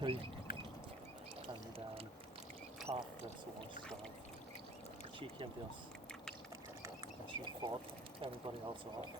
two, and half the swan starved. She came to us and she fought everybody else off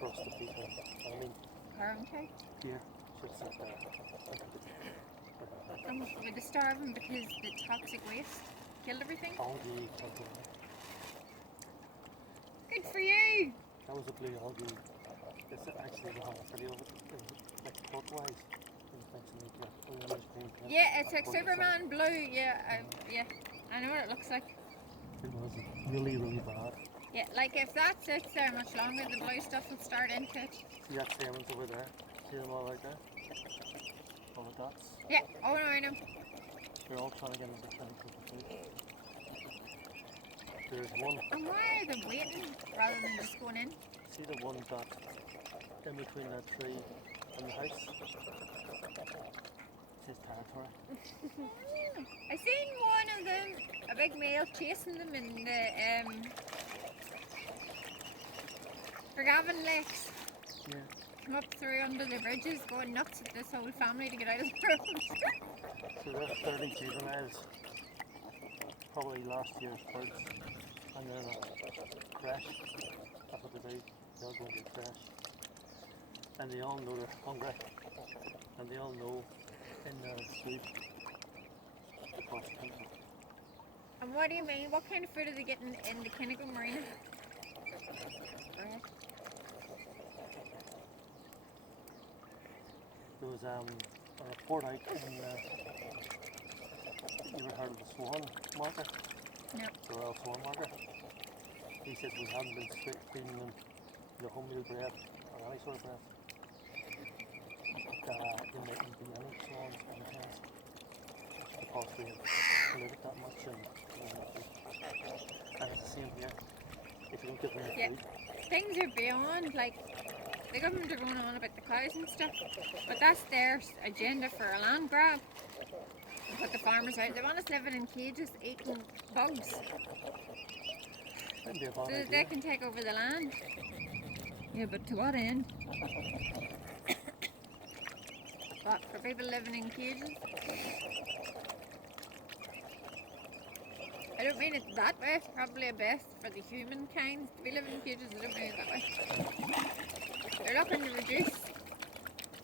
for us to feed her. I mean, Her own cow? here, she'll sit there. And were they starving because the toxic waste killed everything? Algae killed them. Good for you! That was a blue algae. It's actually the whole video of it. It was like turquoise. Yeah, it's like Superman blue. Yeah, yeah. I know what it looks like. It was really, really bad. Yeah, like if that sits there much longer, the blue stuff will start into it. See that salmon's over there? See them all right there? All the dots? Yeah, oh no, I know. They're all trying to get into the tank with the food. There's one. And why are they waiting rather than just going in? See the one dot in between that tree and the house? It's his territory. I seen one of them, a big male chasing them in the Fergavin Lakes. Yeah. Come up through under the bridges, going nuts at this whole family to get out of the road. So there's 30 juveniles, probably last year's birds, and then a crash. That's what they do. They'll go into a crash. And they all know they're hungry, and they all know in their food costs people. And what do you mean? What kind of food are they getting in the Kinnigan Marina? There was a report out in you ever heard of the Swan market? No. The Royal Swan market? He said we haven't been feeding them the wholemeal bread or any sort of bread. There mightn't be any swans in the pens because we have polluted that much and it's the same here. If you don't give them the food. Things are beyond, like, the government are going on about the cows and stuff, but that's their agenda for a land grab. And put the farmers out. They want us living in cages eating bugs That'd be a bad so that idea. they can take over the land. Yeah, but to what end? What, for people living in cages? I don't mean it that way. It's probably best for the humankind to be living in cages. I don't mean it that way. They're looking to reduce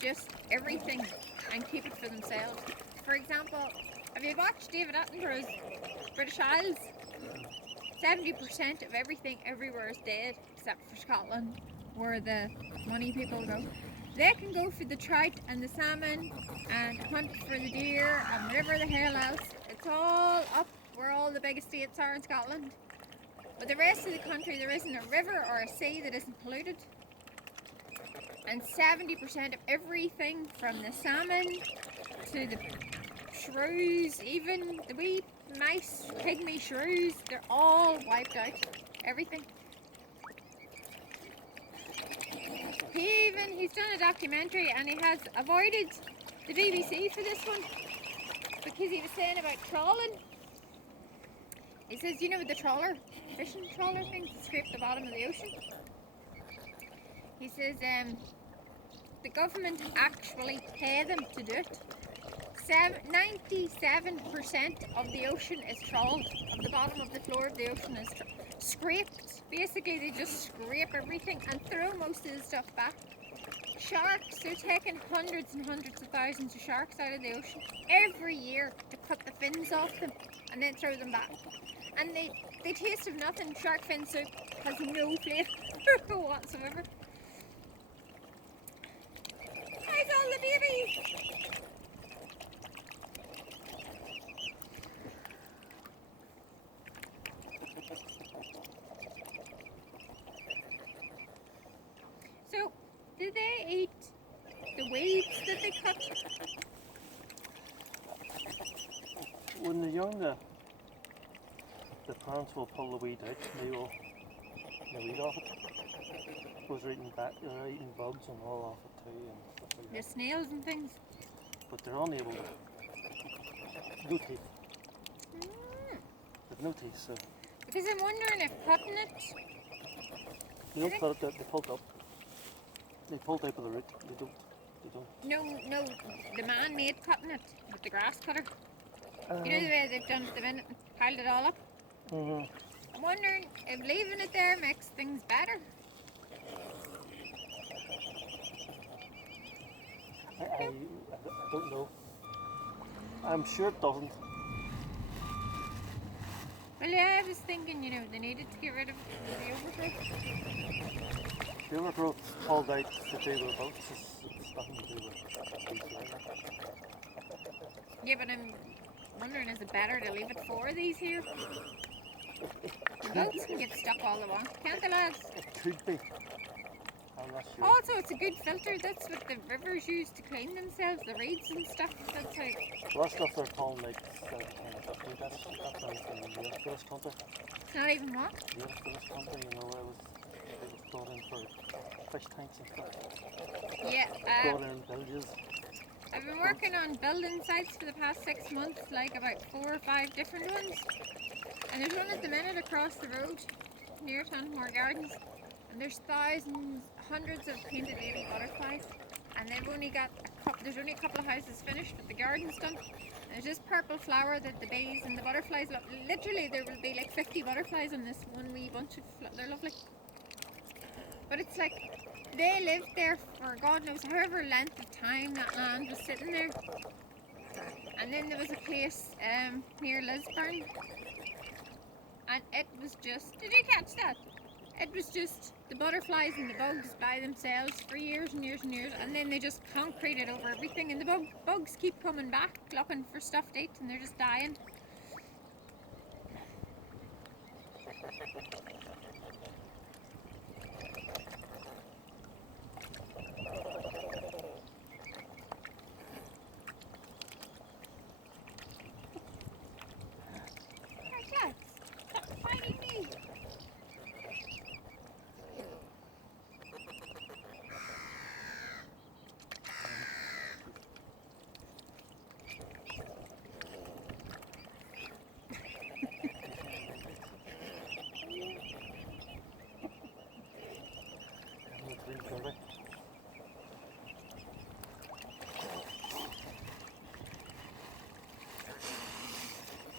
just everything and keep it for themselves. For example, have you watched David Attenborough's British Isles? 70% of everything everywhere is dead except for Scotland, where the money people go. They can go for the trout and the salmon and hunt for the deer and whatever the hell else. It's all up where all the big estates are in Scotland. But the rest of the country, there isn't a river or a sea that isn't polluted. And 70% of everything from the salmon to the shrews, even the wee mice, pygmy shrews, they're all wiped out. Everything. He's done a documentary and he has avoided the BBC for this one because he was saying about trawling. He says, you know the trawler, fishing trawler things that scrape the bottom of the ocean? He says the government actually pay them to do it. 97% of the ocean is trawled, of the bottom of the floor of the ocean is scraped. Basically they just scrape everything and throw most of the stuff back. Sharks, they're taking hundreds and hundreds of thousands of sharks out of the ocean every year to cut the fins off them and then throw them back. And they taste of nothing. Shark fin soup has no flavour whatsoever. How's all the babies? So, do they eat the weeds that they cut? When they're young, the parents will pull the weed out and they will eat off it. Because they're eating bugs and all off it too and stuff like The that. snails and things? But they're unable to. No teeth. They've no teeth, so Because I'm wondering if cutting it, they don't cut it out, they pull it up. They pull it out of the root. They don't They don't. No, the man-made cutting it with the grass cutter. You know the way they've done it at the minute and piled it all up? Mhm. I'm wondering if leaving it there makes things better. I don't know. I'm sure it doesn't. Well, yeah, I was thinking, they needed to get rid of the overgrowth. The overgrowth's pulled out to do with boats. It's nothing to do with these here. Yeah, but I'm wondering, is it better to leave it for these here? The boats can get stuck all they want, can't they, lads? It could be. I'm not sure. Also, it's a good filter. That's what the rivers use to clean themselves, the reeds and stuff. That's how. Well, that stuff they're calling like 1750. That's from the native forest hunter. It's not even what? Native forest hunter, it was brought in for fish tanks and stuff. Yeah, Brought in villages. I've been working on building sites for the past 6 months, like about 4 or 5 different ones. And there's one at the minute across the road near Tanmore Gardens. And there's thousands, hundreds of painted lady butterflies. And they've only got there's only a couple of houses finished with the gardens done. And there's this purple flower that the bees and the butterflies love. Literally, there will be like 50 butterflies on this one wee bunch of they're lovely. But it's like, they lived there for God knows however length of time that land was sitting there. And then there was a place near Lisburn. And it was just, did you catch that? It was just the butterflies and the bugs by themselves for years and years and years. And then they just concreted over everything. And the bugs keep coming back looking for stuff to eat and they're just dying.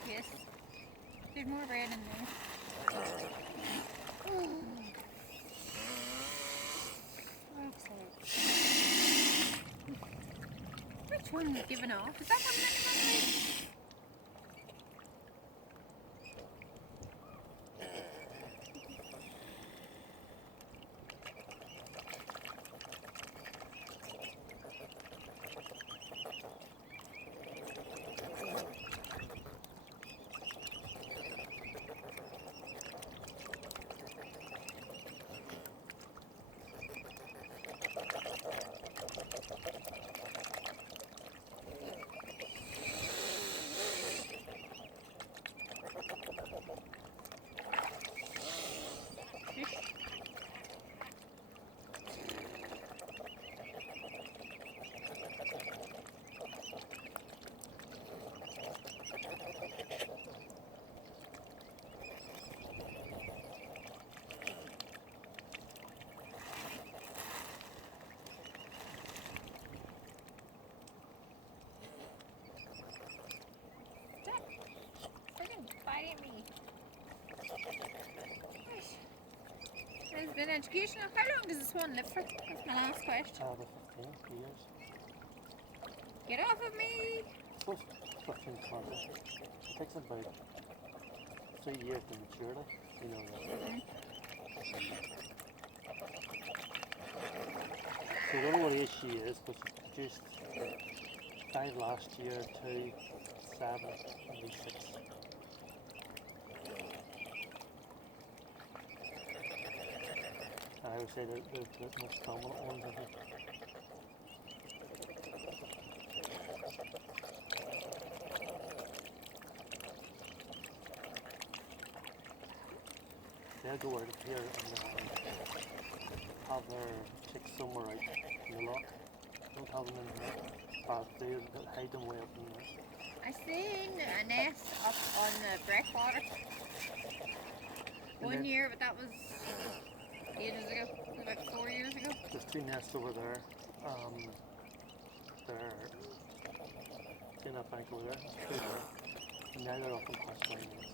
Yes. There's more bread in there. Which one was given off? Is that one that biting me? Has been educational. How long does this one live for? That's my last question. About 15 years. Get off of me! So it's 15, 20. It takes about 3 years to mature it, So I don't know what age she is, but she produced 5 last year, 2, 7, maybe 6. I would say the most dominant ones, I think. They'll go out of here and have their chicks somewhere out in the lock. Don't have them in here, but they'll hide them way up in there. I seen a nest up on the breakwater one year, but that was ages ago. It was about 4 years ago. There's 2 nests over there. there in that bank over there. Straight there. And now they're up in past 9 minutes.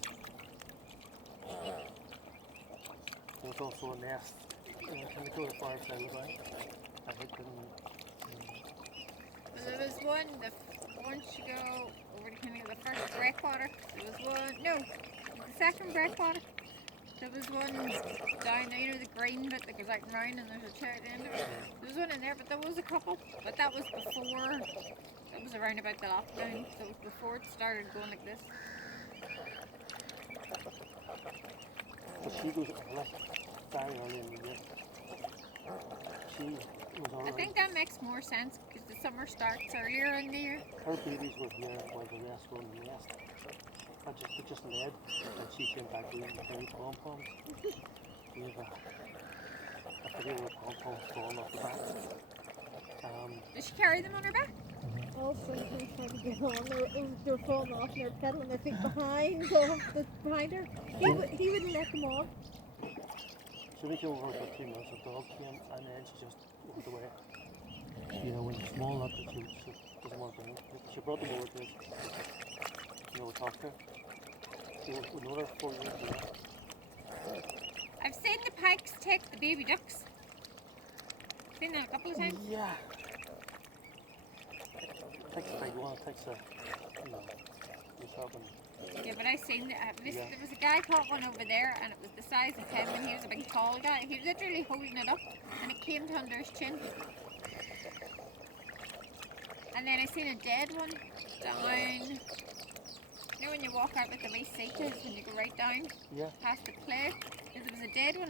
There was also a nest kind of go the far side of the bank. I think There was one, once you go over to kind of the first breakwater, there was one, no, the second breakwater, there was one down there, you know, the green bit that goes out and round and there's a chair at the end of it. There was one in there, but there was a couple, but that was before, that was around about the lockdown, so it was before it started going like this. but she goes early, very early in the year. She was I alright. think that makes more sense because the summer starts earlier in the year. Her babies were here while the rest were in the nest. They just led, and she came back with tiny pom-poms. We have a video of pom-poms falling off the back. Did she carry them on her back? All sometimes trying to get on, they're falling off and they're pedaling their feet behind her. He wouldn't let them on. So we came over for 2 minutes, the dog came, and then she just walked away. You know, when you're small enough that she doesn't want to bring them. She brought them over to us. You know, we talked to her. So another 4 years ago. I've seen the pikes take the baby ducks. Seen that a couple of times. Yeah. Takes a big one, it takes a, you know, yourself and Yeah, but I seen that. Yeah. There was a guy caught one over there, and it was the size of him, and he was a big tall guy. He was literally holding it up, and it came to under his chin. And then I seen a dead one down. You know when you walk out with the wee seekers when you go right down yeah. past the clay? There was a dead one